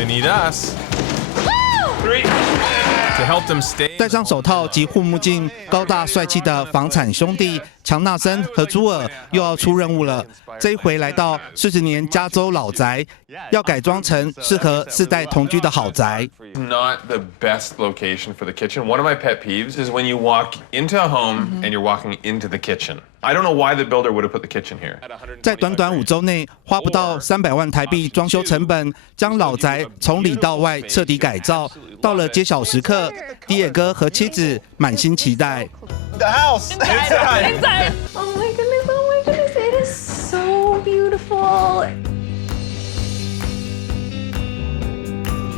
they need us to help them stay. 戴上手套及护目镜，高大帅气的房产兄弟强纳森和朱尔又要出任务了。这一回来到40年加州老宅，要改装成适合4代同居的豪宅。 Not the best location for the kitchen. One of my pet peeves is when you walk into a home and you're walking into the kitchen. I don't know why the builder would have put the kitchen here. 在短短5周内，花不到300万台币装修成本，将老宅从里到外彻底改造。到了揭晓时刻，迪野哥和妻子满心期待。 The house Inside. Oh my goodness, it is so beautiful.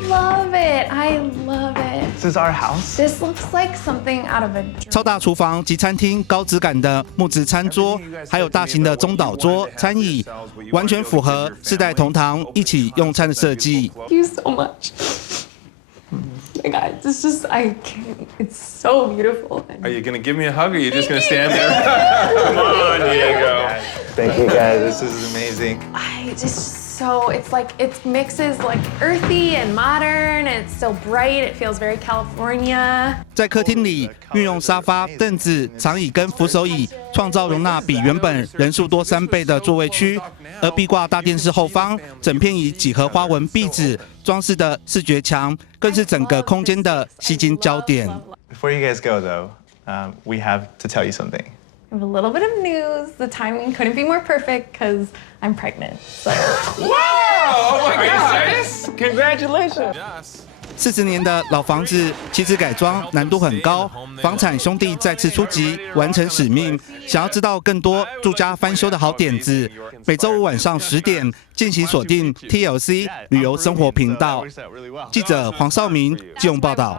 Love it. I love it. This is our house. This looks like something out of a dream. 超大厨房及餐厅，高质感的木质餐桌，还有大型的中岛桌、餐椅，完全符合4代同堂一起用餐的设计。 Thank you so much. My God, it's just, I can't, it's so beautiful. Are you gonna give me a hug or are you just gonna stand there? Come on, Diego. Thank you guys. This is amazing. I just so, it's like, it mixes like earthy and modern, and it's so bright, it feels very California. 在客厅里运用沙发、凳子、长椅跟扶手椅，创造容纳比原本人数多3倍的座位区。而壁挂大电视后方，整片以几何花纹壁纸装饰的视觉墙，更是整个空间的吸睛焦点。 Before you guys go, though, we have to tell you something. I have a little bit of news. The timing couldn't be more perfect because I'm pregnant. So. Oh my God! Congratulations. 40年的老房子，其实改装难度很高。房产兄弟再次出击，完成使命。想要知道更多住家翻修的好点子，每周五晚上10点，敬请锁定 TLC 旅游生活频道。记者黄少明基隆报道。